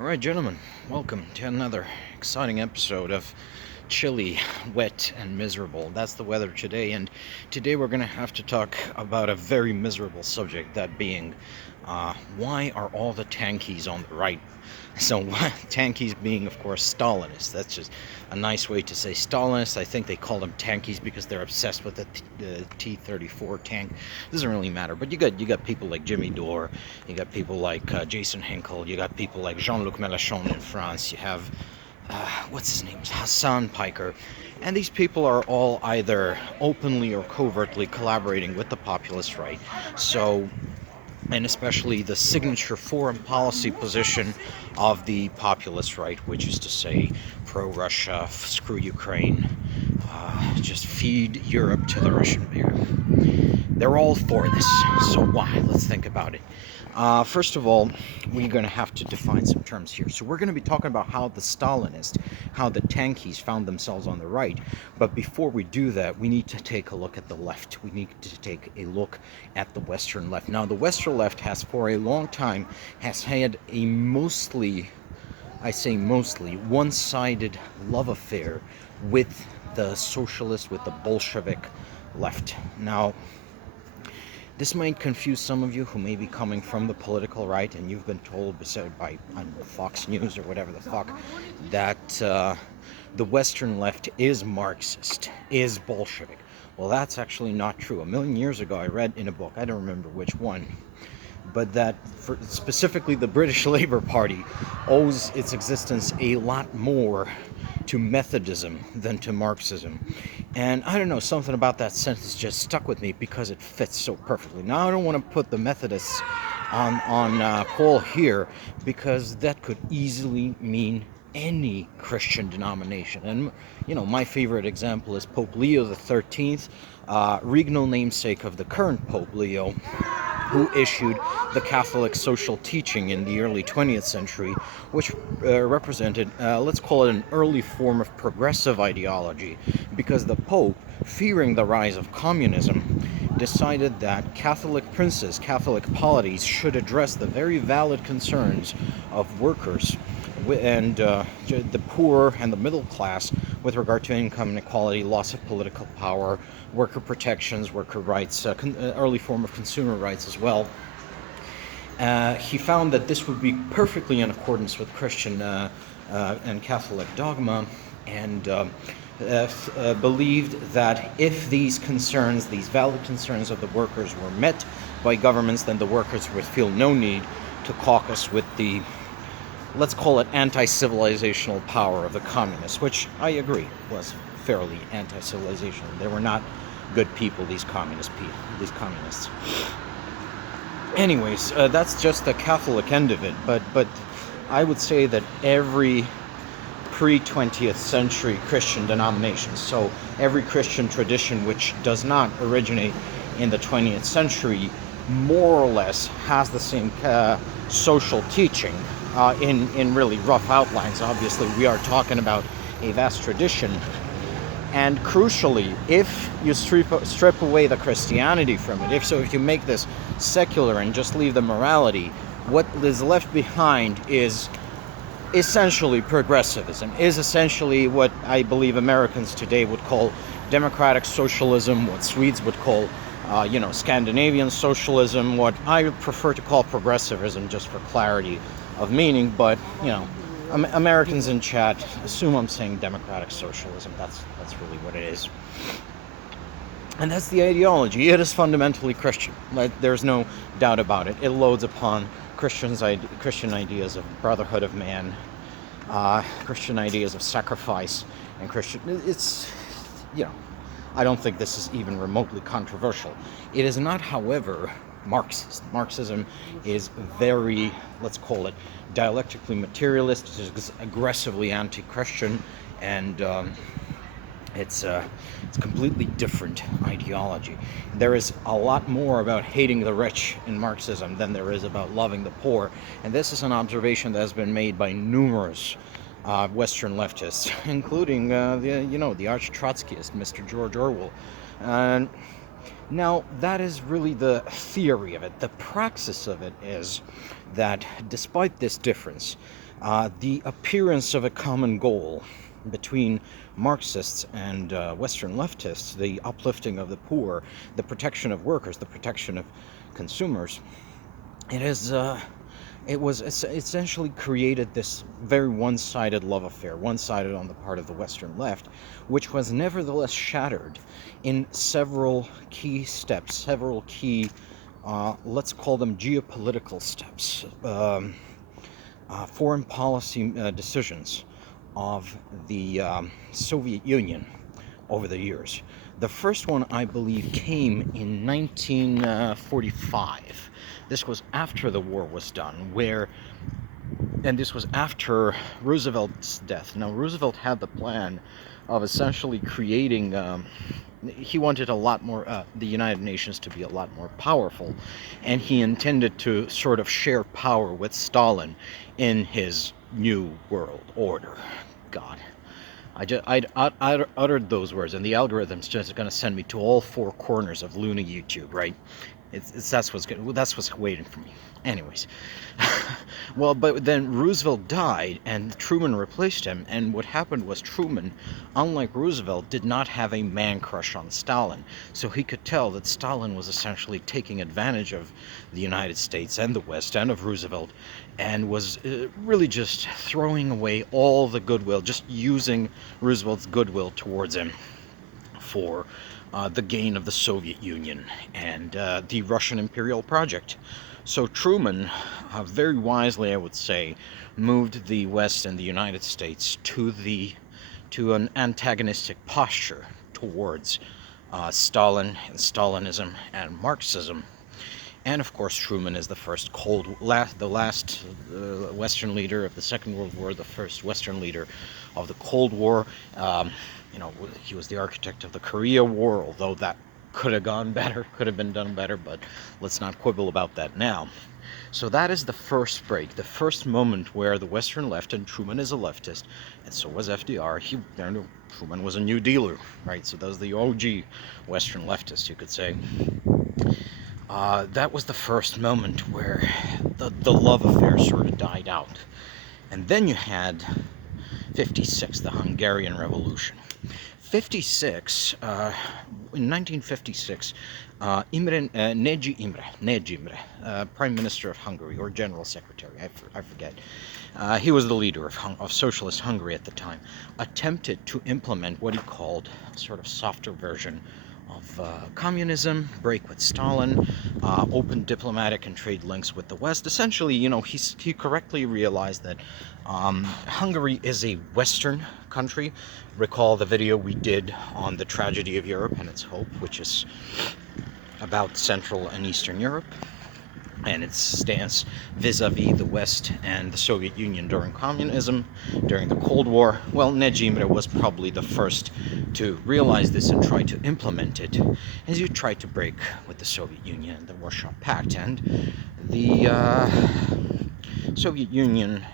All right, gentlemen, welcome to another exciting episode of Chilly, Wet, and Miserable. That's the weather today, and today we're going to have to talk about a very miserable subject, that being why are all the tankies on the right? So, tankies being, of course, Stalinists. That's just a nice way to say Stalinists. I think they call them tankies because they're obsessed with the T-34 tank. Doesn't really matter. But you got people like Jimmy Dore, you got people like Jason Hinkle, you got people like Jean-Luc Mélenchon in France. You have what's his name, Hassan Piker, and these people are all either openly or covertly collaborating with the populist right. So, and especially the signature foreign policy position of the populist right, which is to say pro-Russia, screw Ukraine, just feed Europe to the Russian bear. They're all for this. So why? Let's think about it. First of all, we're going to have to define some terms here. So we're going to be talking about how the Stalinists, how the tankies found themselves on the right. But before we do that, we need to take a look at the left. We need to take a look at the Western left. Now, the Western left has for a long time has had a mostly, I say mostly, one-sided love affair with the socialist, with the Bolshevik left. Now, this might confuse some of you who may be coming from the political right, and you've been told by I don't know, Fox News or whatever the fuck, that the Western left is Marxist, is Bolshevik. Well, that's actually not true. A million years ago, I read in a book, I don't remember which one, but that specifically the British Labour Party owes its existence a lot more to Methodism than to Marxism. And I don't know, something about that sentence just stuck with me because it fits so perfectly. Now, I don't want to put the Methodists on call here, because that could easily mean any Christian denomination. And, you know, my favorite example is Pope Leo the 13th, regnal namesake of the current Pope Leo, who issued the Catholic social teaching in the early 20th century, which represented, let's call it an early form of progressive ideology, because the Pope, fearing the rise of communism, decided that Catholic princes, Catholic polities, should address the very valid concerns of workers and the poor and the middle class with regard to income inequality, loss of political power, worker protections, worker rights, early form of consumer rights as well. He found that this would be perfectly in accordance with Christian and Catholic dogma, and believed that if these concerns, these valid concerns of the workers, were met by governments, then the workers would feel no need to caucus with the, let's call it, anti-civilizational power of the communists, which I agree was fairly anti-civilizational. They were not good people, these communists. Anyways, that's just the Catholic end of it, but I would say that every pre-20th century Christian denomination, so every Christian tradition which does not originate in the 20th century, more or less has the same social teaching in really rough outlines. Obviously, we are talking about a vast tradition. And crucially, if you strip away the Christianity from it, if you make this secular and just leave the morality, what is left behind is essentially progressivism, is essentially what I believe Americans today would call democratic socialism, what Swedes would call Scandinavian socialism, what I prefer to call progressivism, just for clarity of meaning. But, Americans in chat assume I'm saying democratic socialism. That's really what it is. And that's the ideology. It is fundamentally Christian. There's no doubt about it. It loads upon Christian ideas of brotherhood of man, Christian ideas of sacrifice, and I don't think this is even remotely controversial. It is not, however, Marxist. Marxism is very, let's call it, dialectically materialist. It is aggressively anti-Christian, and it's completely different ideology. There is a lot more about hating the rich in Marxism than there is about loving the poor, and this is an observation that has been made by numerous Western leftists, including the arch Trotskyist, Mr. George Orwell. Now, that is really the theory of it. The praxis of it is that despite this difference, The appearance of a common goal between Marxists and Western leftists, the uplifting of the poor, the protection of workers, the protection of consumers, it was essentially created this very one-sided love affair, one-sided on the part of the Western left, which was nevertheless shattered in several key steps, several key, let's call them geopolitical steps, foreign policy decisions of the Soviet Union over the years. The first one, I believe, came in 1945. This was after the war was done, and this was after Roosevelt's death. Now, Roosevelt had the plan of essentially creating, he wanted a lot more, the United Nations to be a lot more powerful, and he intended to sort of share power with Stalin in his new world order. God. I uttered those words, and the algorithm's just going to send me to all four corners of Luna YouTube, right? That's what's waiting for me. Anyways, well, but then Roosevelt died, and Truman replaced him. And what happened was Truman, unlike Roosevelt, did not have a man crush on Stalin, so he could tell that Stalin was essentially taking advantage of the United States and the West and of Roosevelt, and was really just throwing away all the goodwill, just using Roosevelt's goodwill towards him for the gain of the Soviet Union and the Russian imperial project. So Truman, very wisely, I would say, moved the West and the United States to an antagonistic posture towards Stalin and Stalinism and Marxism. And of course, Truman is the first the last Western leader of the Second World War, the first Western leader of the Cold War. He was the architect of the Korea War, although that could have gone better, could have been done better, but let's not quibble about that now. So that is the first break, the first moment where the Western left, and Truman is a leftist, and so was FDR. Truman was a New Dealer, right? So that was the OG Western leftist, you could say. That was the first moment where the love affair sort of died out. And then you had 56, the Hungarian Revolution. In 1956, Neji Imre, Prime Minister of Hungary, or General Secretary, I forget, he was the leader of Socialist Hungary at the time, attempted to implement what he called a sort of softer version of communism, break with Stalin, open diplomatic and trade links with the West. Essentially, he correctly realized that Hungary is a Western country. Recall the video we did on the tragedy of Europe and its hope, which is about Central and Eastern Europe and its stance vis-a-vis the West and the Soviet Union during communism, during the Cold War. Well, Neji Imre was probably the first to realize this and try to implement it, as you tried to break with the Soviet Union and the Warsaw Pact. And the Soviet Union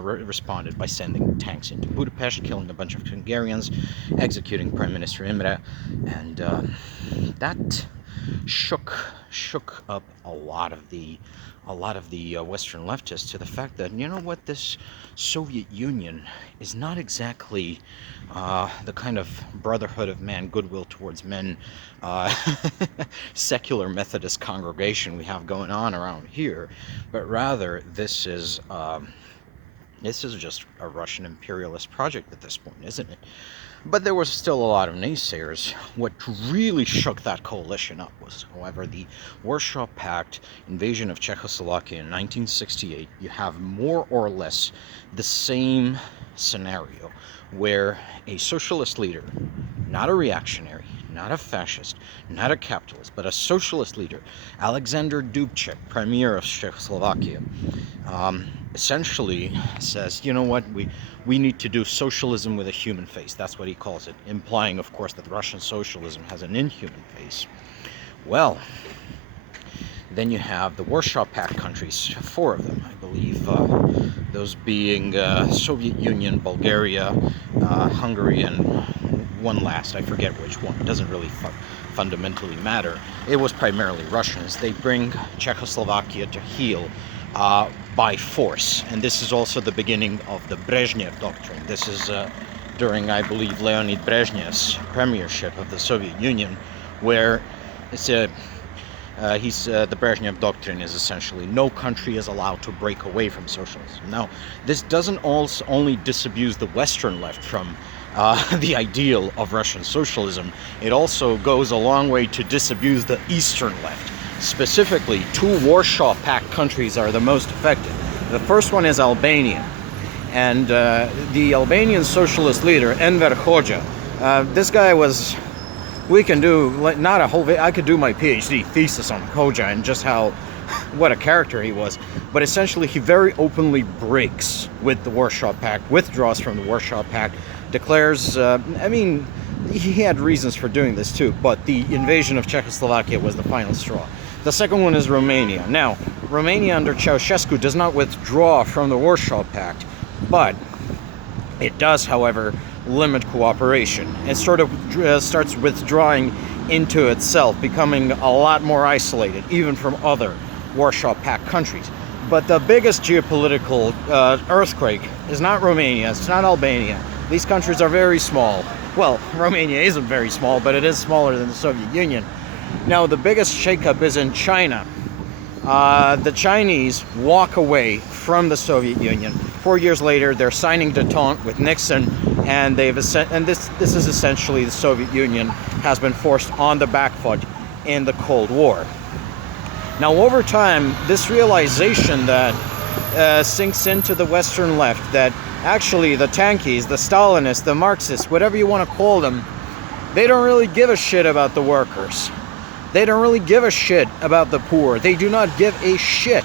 responded by sending tanks into Budapest, killing a bunch of Hungarians, executing Prime Minister Imre, and that shook up a lot of the Western leftists to the fact that, this Soviet Union is not exactly the kind of brotherhood of man, goodwill towards men, secular Methodist congregation we have going on around here, but rather this is just a Russian imperialist project at this point, isn't it? But there was still a lot of naysayers. What really shook that coalition up was, however, the Warsaw Pact, invasion of Czechoslovakia in 1968. You have more or less the same scenario where a socialist leader, not a reactionary, not a fascist, not a capitalist, but a socialist leader, Alexander Dubček, premier of Czechoslovakia, essentially says, we need to do socialism with a human face. That's what he calls it, implying, of course, that Russian socialism has an inhuman face. Well, then you have the Warsaw Pact countries, 4 of them, I believe, those being Soviet Union, Bulgaria, Hungary, and one last, I forget which one. It doesn't really fundamentally matter. It was primarily Russians. They bring Czechoslovakia to heel by force. And this is also the beginning of the Brezhnev doctrine. This is during, I believe, Leonid Brezhnev's premiership of the Soviet Union, where it's the Brezhnev doctrine is essentially no country is allowed to break away from socialism. Now, this doesn't also only disabuse the Western left from the ideal of Russian socialism, it also goes a long way to disabuse the Eastern left. Specifically, two Warsaw Pact countries are the most affected. The first one is Albania. And the Albanian socialist leader, Enver Hoxha, this guy was, we can do, not a whole, I could do my PhD thesis on Hoxha and just what a character he was. But essentially, he very openly breaks with the Warsaw Pact, withdraws from the Warsaw Pact, declares, he had reasons for doing this too, but the invasion of Czechoslovakia was the final straw. The second one is Romania. Now, Romania under Ceausescu does not withdraw from the Warsaw Pact, but it does, however, limit cooperation. It sort of starts withdrawing into itself, becoming a lot more isolated, even from other Warsaw Pact countries. But the biggest geopolitical earthquake is not Romania, it's not Albania. These countries are very small. Well, Romania isn't very small, but it is smaller than the Soviet Union. Now, the biggest shakeup is in China. The Chinese walk away from the Soviet Union. 4 years later, they're signing détente with Nixon, and this is essentially the Soviet Union has been forced on the back foot in the Cold War. Now, over time, this realization that sinks into the Western left, that actually the tankies, the Stalinists, the Marxists, whatever you want to call them, they don't really give a shit about the workers. They don't really give a shit about the poor. They do not give a shit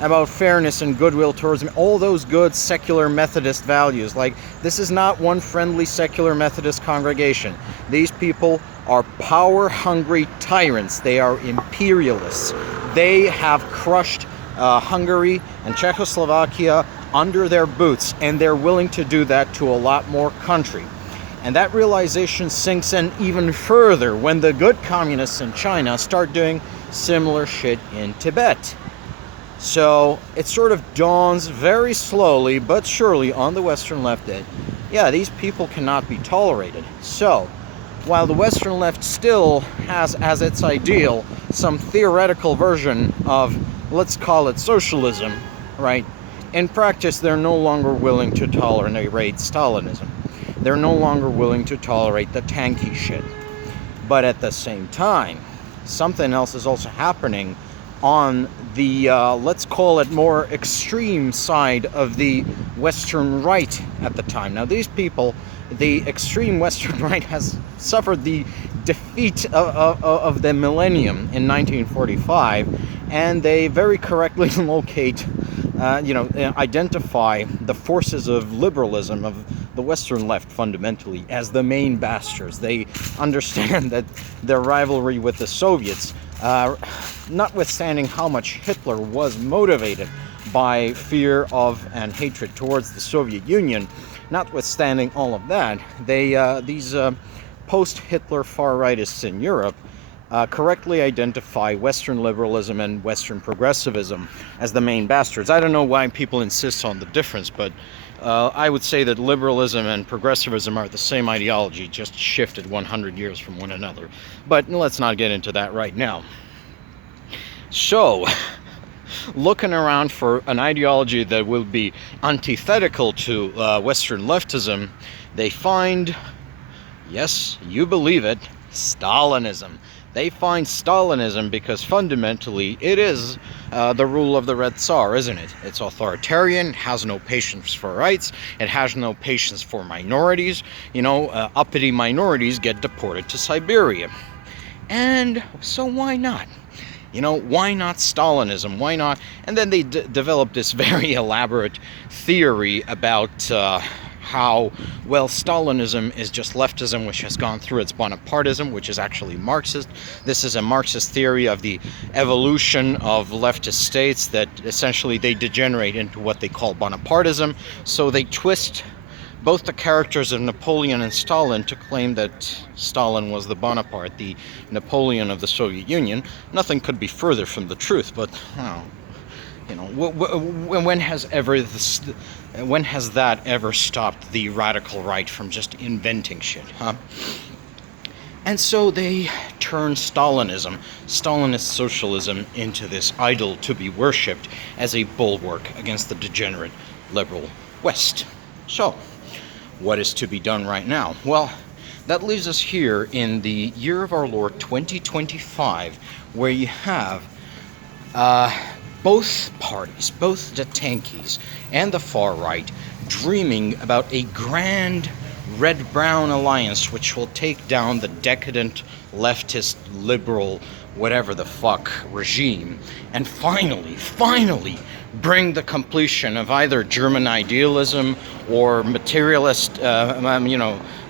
about fairness and goodwill towards them. All those good secular Methodist values. Like, this is not one friendly secular Methodist congregation. These people are power-hungry tyrants. They are imperialists. They have crushed Hungary and Czechoslovakia under their boots, and they're willing to do that to a lot more country. And that realization sinks in even further when the good communists in China start doing similar shit in Tibet. So it sort of dawns very slowly but surely on the Western left that, yeah, these people cannot be tolerated. So while the Western left still has as its ideal some theoretical version of, let's call it socialism, right? In practice, they're no longer willing to tolerate Stalinism. They're no longer willing to tolerate the tankie shit. But at the same time, something else is also happening on the, let's call it more extreme side of the Western right at the time. Now, these people, the extreme Western right has suffered the defeat of the millennium in 1945, and they very correctly locate, identify the forces of liberalism, of the Western left fundamentally, as the main bastards. They understand that their rivalry with the Soviets, notwithstanding how much Hitler was motivated by fear of and hatred towards the Soviet Union, notwithstanding all of that, these post-Hitler far-rightists in Europe correctly identify Western liberalism and Western progressivism as the main bastards. I don't know why people insist on the difference, but I would say that liberalism and progressivism are the same ideology, just shifted 100 years from one another. But let's not get into that right now. So, looking around for an ideology that will be antithetical to Western leftism, they find, yes, you believe it, Stalinism. They find Stalinism because fundamentally it is the rule of the Red Tsar, isn't it? It's authoritarian, has no patience for rights, it has no patience for minorities. Uppity minorities get deported to Siberia. And so why not? Why not Stalinism? Why not? And then they developed this very elaborate theory about how, well, Stalinism is just leftism, which has gone through its Bonapartism, which is actually Marxist. This is a Marxist theory of the evolution of leftist states, that essentially they degenerate into what they call Bonapartism. So they twist both the characters of Napoleon and Stalin to claim that Stalin was the Bonaparte, the Napoleon of the Soviet Union. Nothing could be further from the truth, but, You know, when when has that ever stopped the radical right from just inventing shit, huh? And so they turn Stalinist socialism, into this idol to be worshipped as a bulwark against the degenerate liberal West. So, what is to be done right now? Well, that leaves us here in the year of our Lord 2025, where you have both parties, both the tankies and the far right, dreaming about a grand red-brown alliance which will take down the decadent, leftist, liberal, whatever the fuck regime, and finally bring the completion of either German idealism or materialist,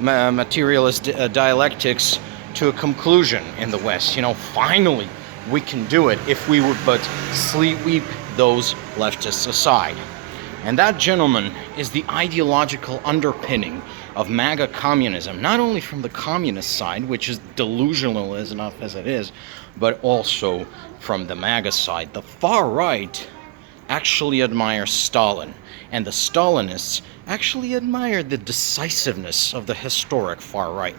materialist dialectics to a conclusion in the West. You know, finally we can do it if we would but sweep those leftists aside. And that, gentlemen, is the ideological underpinning of MAGA communism, not only from the communist side, which is delusional as enough as it is, but also from the MAGA side. The far right actually admires Stalin, and the Stalinists actually admire the decisiveness of the historic far right.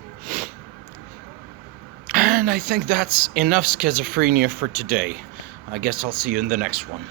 And I think that's enough schizophrenia for today. I guess I'll see you in the next one.